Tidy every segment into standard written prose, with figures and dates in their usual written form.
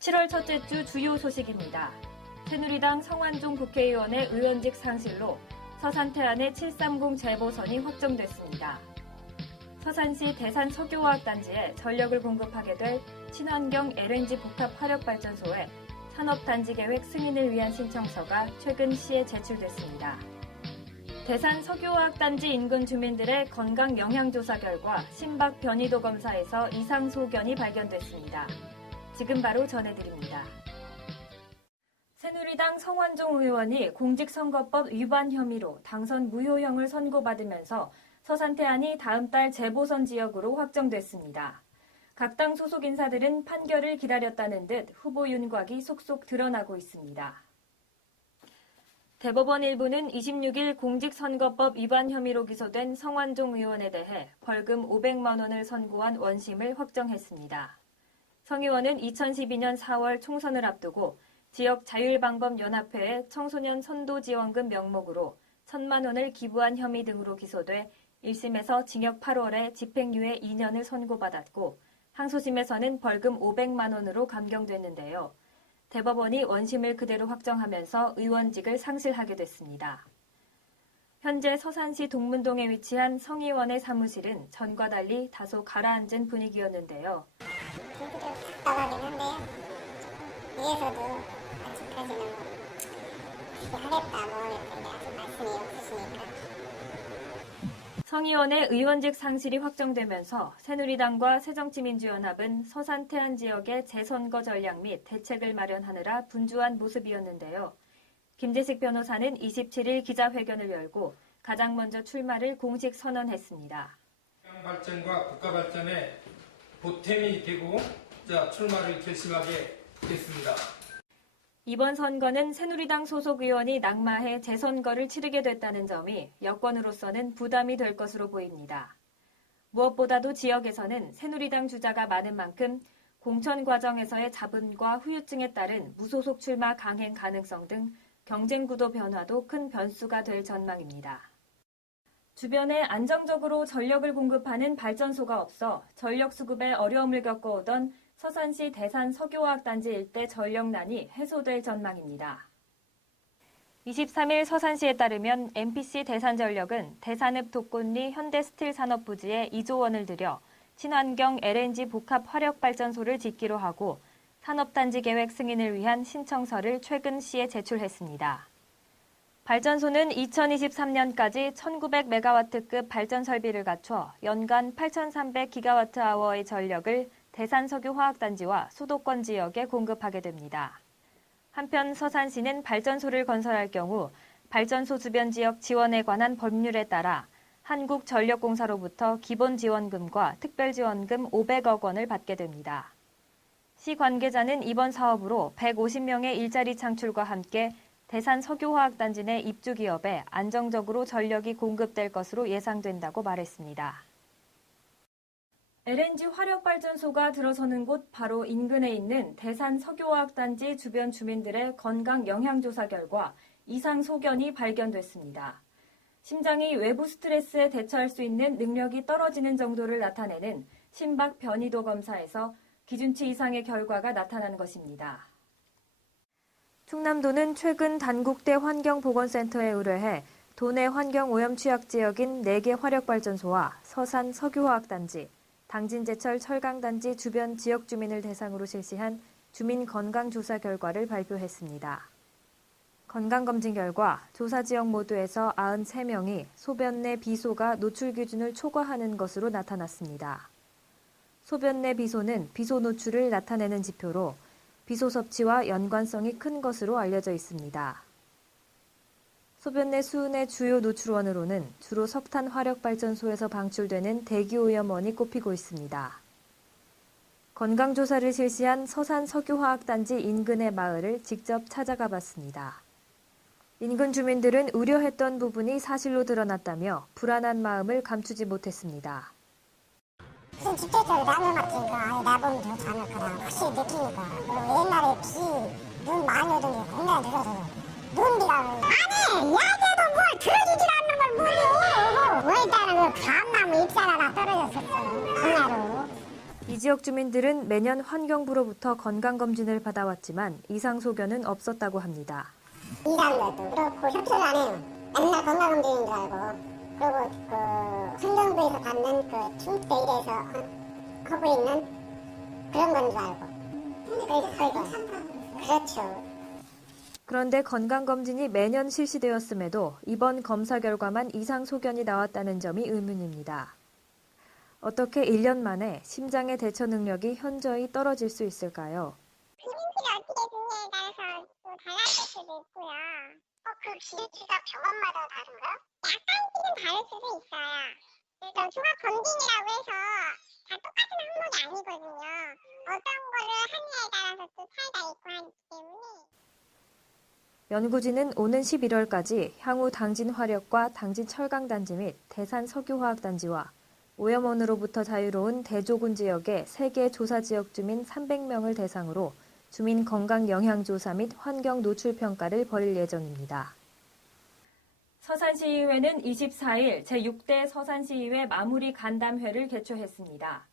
7월 첫째 주 주요 소식입니다. 새누리당 성완종 국회의원의 의원직 상실로 서산 태안의 730 재보선이 확정됐습니다. 서산시 대산 석유화학단지에 전력을 공급하게 될 친환경 LNG 복합 화력발전소의 산업단지 계획 승인을 위한 신청서가 최근 시에 제출됐습니다. 대산 석유화학단지 인근 주민들의 건강 영향조사 결과 심박 변이도 검사에서 이상 소견이 발견됐습니다. 지금 바로 전해드립니다. 새누리당 성완종 의원이 공직선거법 위반 혐의로 당선 무효형을 선고받으면서 서산 태안이 다음 달 재보선 지역으로 확정됐습니다. 각 당 소속 인사들은 판결을 기다렸다는 듯 후보 윤곽이 속속 드러나고 있습니다. 대법원 일부는 26일 공직선거법 위반 혐의로 기소된 성완종 의원에 대해 벌금 500만 원을 선고한 원심을 확정했습니다. 성 의원은 2012년 4월 총선을 앞두고 지역 자율방법연합회에 청소년 선도지원금 명목으로 1,000만 원을 기부한 혐의 등으로 기소돼 1심에서 징역 8월에 집행유예 2년을 선고받았고 항소심에서는 벌금 500만 원으로 감경됐는데요. 대법원이 원심을 그대로 확정하면서 의원직을 상실하게 됐습니다. 현재 서산시 동문동에 위치한 성 의원의 사무실은 전과 달리 다소 가라앉은 분위기였는데요. 답답하긴 한데요. 위에서도 아직까지는 하겠다 이렇게 아직 말씀이 없으시니까. 성 의원의 의원직 상실이 확정되면서 새누리당과 새정치민주연합은 서산 태안 지역의 재선거 전략 및 대책을 마련하느라 분주한 모습이었는데요. 김재식 변호사는 27일 기자회견을 열고 가장 먼저 출마를 공식 선언했습니다. 발전과 국가 발전에 보탬이 되고 출마를 결심하게 됐습니다. 이번 선거는 새누리당 소속 의원이 낙마해 재선거를 치르게 됐다는 점이 여권으로서는 부담이 될 것으로 보입니다. 무엇보다도 지역에서는 새누리당 주자가 많은 만큼 공천 과정에서의 잡음과 후유증에 따른 무소속 출마 강행 가능성 등 경쟁 구도 변화도 큰 변수가 될 전망입니다. 주변에 안정적으로 전력을 공급하는 발전소가 없어 전력 수급에 어려움을 겪어오던 서산시 대산 석유화학단지 일대 전력난이 해소될 전망입니다. 23일 서산시에 따르면 MPC 대산전력은 대산읍 독곤리 현대스틸산업부지에 2조 원을 들여 친환경 LNG 복합 화력발전소를 짓기로 하고 산업단지 계획 승인을 위한 신청서를 최근 시에 제출했습니다. 발전소는 2023년까지 1900메가와트급 발전 설비를 갖춰 연간 8300기가와트아워의 전력을 대산석유화학단지와 수도권 지역에 공급하게 됩니다. 한편 서산시는 발전소를 건설할 경우 발전소 주변 지역 지원에 관한 법률에 따라 한국전력공사로부터 기본지원금과 특별지원금 500억 원을 받게 됩니다. 시 관계자는 이번 사업으로 150명의 일자리 창출과 함께 대산석유화학단지 내 입주기업에 안정적으로 전력이 공급될 것으로 예상된다고 말했습니다. LNG 화력발전소가 들어서는 곳 바로 인근에 있는 대산석유화학단지 주변 주민들의 건강 영향조사 결과 이상 소견이 발견됐습니다. 심장이 외부 스트레스에 대처할 수 있는 능력이 떨어지는 정도를 나타내는 심박 변이도 검사에서 기준치 이상의 결과가 나타난 것입니다. 충남도는 최근 단국대 환경보건센터에 의뢰해 도내 환경오염 취약 지역인 4개 화력발전소와 서산 석유화학단지, 당진제철 철강단지 주변 지역 주민을 대상으로 실시한 주민 건강조사 결과를 발표했습니다. 건강검진 결과 조사 지역 모두에서 93명이 소변 내 비소가 노출 기준을 초과하는 것으로 나타났습니다. 소변 내 비소는 비소 노출을 나타내는 지표로 비소 섭취와 연관성이 큰 것으로 알려져 있습니다. 소변 내 수은의 주요 노출원으로는 주로 석탄 화력발전소에서 방출되는 대기오염원이 꼽히고 있습니다. 건강조사를 실시한 서산 석유화학단지 인근의 마을을 직접 찾아가 봤습니다. 인근 주민들은 우려했던 부분이 사실로 드러났다며 불안한 마음을 감추지 못했습니다. 무슨 직접적으로 나무 막히니까 나보면 좋지 않을 거라 확실히 느끼니까. 그리고 옛날에 눈 많이 오던 게 굉장히 늦어서 눈비가 아니 이야기해도 뭘 들어주질 않는 걸 뭐요. 뭐 일단은 그 감나무 잎살 하나 떨어졌었어. 그날로. 이 이 지역 주민들은 매년 환경부로부터 건강검진을 받아왔지만 이상 소견은 없었다고 합니다. 이사람들도 그렇고 협조를 안 해요. 맨날 건강검진인 줄 알고. 그리고 그 환경부에서 받는 그 중대 일에서 하고 있는 그런 건 줄 알고. 그렇죠. 그런데 건강검진이 매년 실시되었음에도 이번 검사 결과만 이상 소견이 나왔다는 점이 의문입니다. 어떻게 1년 만에 심장의 대처 능력이 현저히 떨어질 수 있을까요? 비밀필이 어떻게 듣냐에 따라서 또 달라질 수도 있고요. 그 기준치가 병원마다 다른가요? 약간씩은 다를 수도 있어요. 일단 종합검진이라고 해서 다 똑같은 항목이 아니거든요. 어떤 거를 하느냐에 따라서 또 차이가 있고 하기 때문에. 연구진은 오는 11월까지 향후 당진 화력과 당진 철강단지 및 대산 석유화학단지와 오염원으로부터 자유로운 대조군 지역의 3개 조사 지역 주민 300명을 대상으로 주민 건강 영향 조사 및 환경 노출 평가를 벌일 예정입니다. 서산시의회는 24일 제6대 서산시의회 마무리 간담회를 개최했습니다.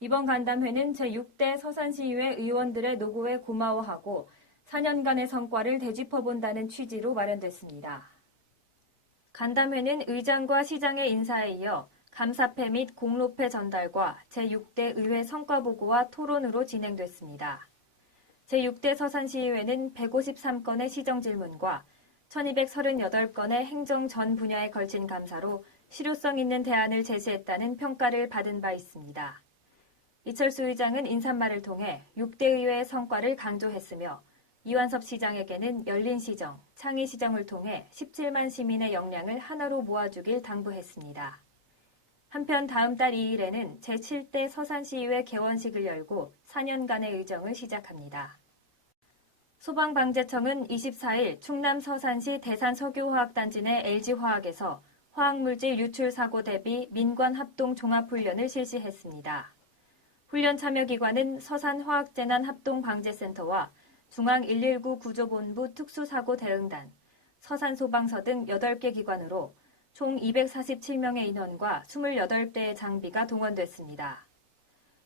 이번 간담회는 제6대 서산시의회 의원들의 노고에 고마워하고 4년간의 성과를 되짚어본다는 취지로 마련됐습니다. 간담회는 의장과 시장의 인사에 이어 감사패 및 공로패 전달과 제6대 의회 성과보고와 토론으로 진행됐습니다. 제6대 서산시의회는 153건의 시정질문과 1238건의 행정 전 분야에 걸친 감사로 실효성 있는 대안을 제시했다는 평가를 받은 바 있습니다. 이철수 의장은 인사말을 통해 6대 의회의 성과를 강조했으며 이완섭 시장에게는 열린 시정, 창의 시정을 통해 17만 시민의 역량을 하나로 모아주길 당부했습니다. 한편 다음 달 2일에는 제7대 서산시의회 개원식을 열고 4년간의 의정을 시작합니다. 소방방재청은 24일 충남 서산시 대산석유화학단지 내 LG화학에서 화학물질 유출 사고 대비 민관 합동 종합훈련을 실시했습니다. 훈련 참여기관은 서산화학재난합동방재센터와 중앙119 구조본부 특수사고대응단, 서산소방서 등 8개 기관으로 총 247명의 인원과 28대의 장비가 동원됐습니다.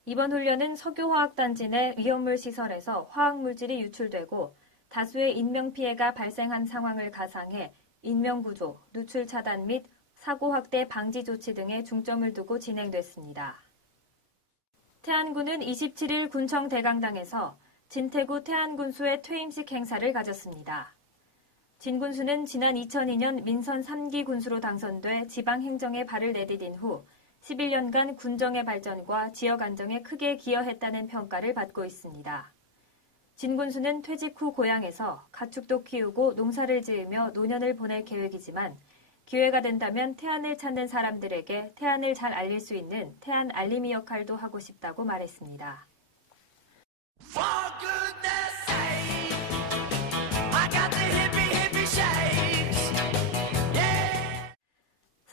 이번 훈련은 석유화학단지 내 위험물 시설에서 화학물질이 유출되고 다수의 인명피해가 발생한 상황을 가상해 인명구조, 누출 차단 및 사고 확대 방지 조치 등에 중점을 두고 진행됐습니다. 태안군은 27일 군청 대강당에서 진태구 태안군수의 퇴임식 행사를 가졌습니다. 진 군수는 지난 2002년 민선 3기 군수로 당선돼 지방행정에 발을 내디딘 후 11년간 군정의 발전과 지역 안정에 크게 기여했다는 평가를 받고 있습니다. 진 군수는 퇴직 후 고향에서 가축도 키우고 농사를 지으며 노년을 보낼 계획이지만 기회가 된다면 태안을 찾는 사람들에게 태안을 잘 알릴 수 있는 태안 알림이 역할도 하고 싶다고 말했습니다.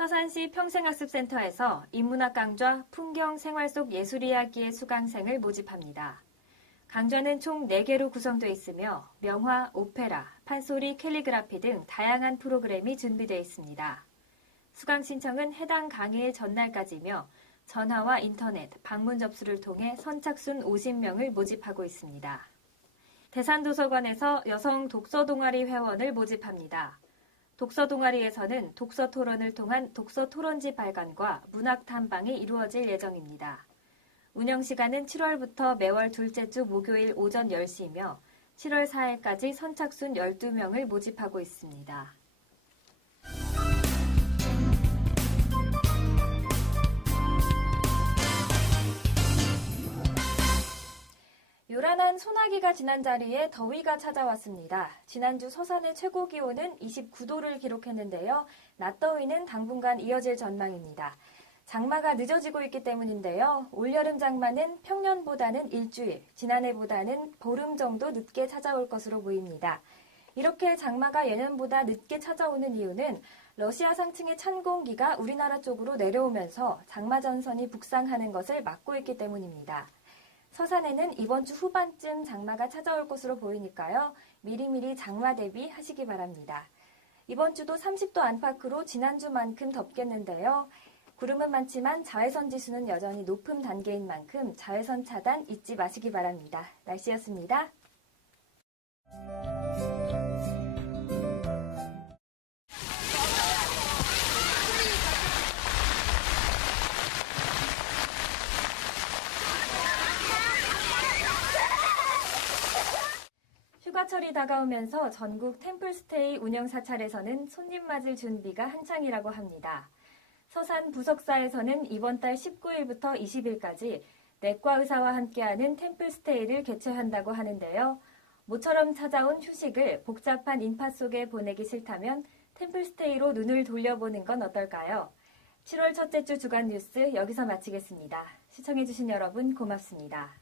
서산시 평생학습센터에서 인문학 강좌 풍경 생활 속 예술 이야기의 수강생을 모집합니다. 강좌는 총 4개로 구성되어 있으며 명화, 오페라, 판소리, 캘리그라피 등 다양한 프로그램이 준비되어 있습니다. 수강 신청은 해당 강의의 전날까지며 전화와 인터넷, 방문 접수를 통해 선착순 50명을 모집하고 있습니다. 대산도서관에서 여성 독서 동아리 회원을 모집합니다. 독서 동아리에서는 독서 토론을 통한 독서 토론지 발간과 문학 탐방이 이루어질 예정입니다. 운영 시간은 7월부터 매월 둘째 주 목요일 오전 10시이며 7월 4일까지 선착순 12명을 모집하고 있습니다. 요란한 소나기가 지난 자리에 더위가 찾아왔습니다. 지난주 서산의 최고 기온은 29도를 기록했는데요. 낮더위는 당분간 이어질 전망입니다. 장마가 늦어지고 있기 때문인데요. 올여름 장마는 평년보다는 일주일, 지난해보다는 보름 정도 늦게 찾아올 것으로 보입니다. 이렇게 장마가 예년보다 늦게 찾아오는 이유는 러시아 상층의 찬 공기가 우리나라 쪽으로 내려오면서 장마 전선이 북상하는 것을 막고 있기 때문입니다. 서산에는 이번 주 후반쯤 장마가 찾아올 것으로 보이니까요. 미리미리 장마 대비하시기 바랍니다. 이번 주도 30도 안팎으로 지난주만큼 덥겠는데요. 구름은 많지만 자외선 지수는 여전히 높은 단계인 만큼 자외선 차단 잊지 마시기 바랍니다. 날씨였습니다. 휴가철이 다가오면서 전국 템플스테이 운영사찰에서는 손님 맞을 준비가 한창이라고 합니다. 서산 부석사에서는 이번 달 19일부터 20일까지 내과 의사와 함께하는 템플스테이를 개최한다고 하는데요. 모처럼 찾아온 휴식을 복잡한 인파 속에 보내기 싫다면 템플스테이로 눈을 돌려보는 건 어떨까요? 7월 첫째 주 주간 뉴스 여기서 마치겠습니다. 시청해주신 여러분 고맙습니다.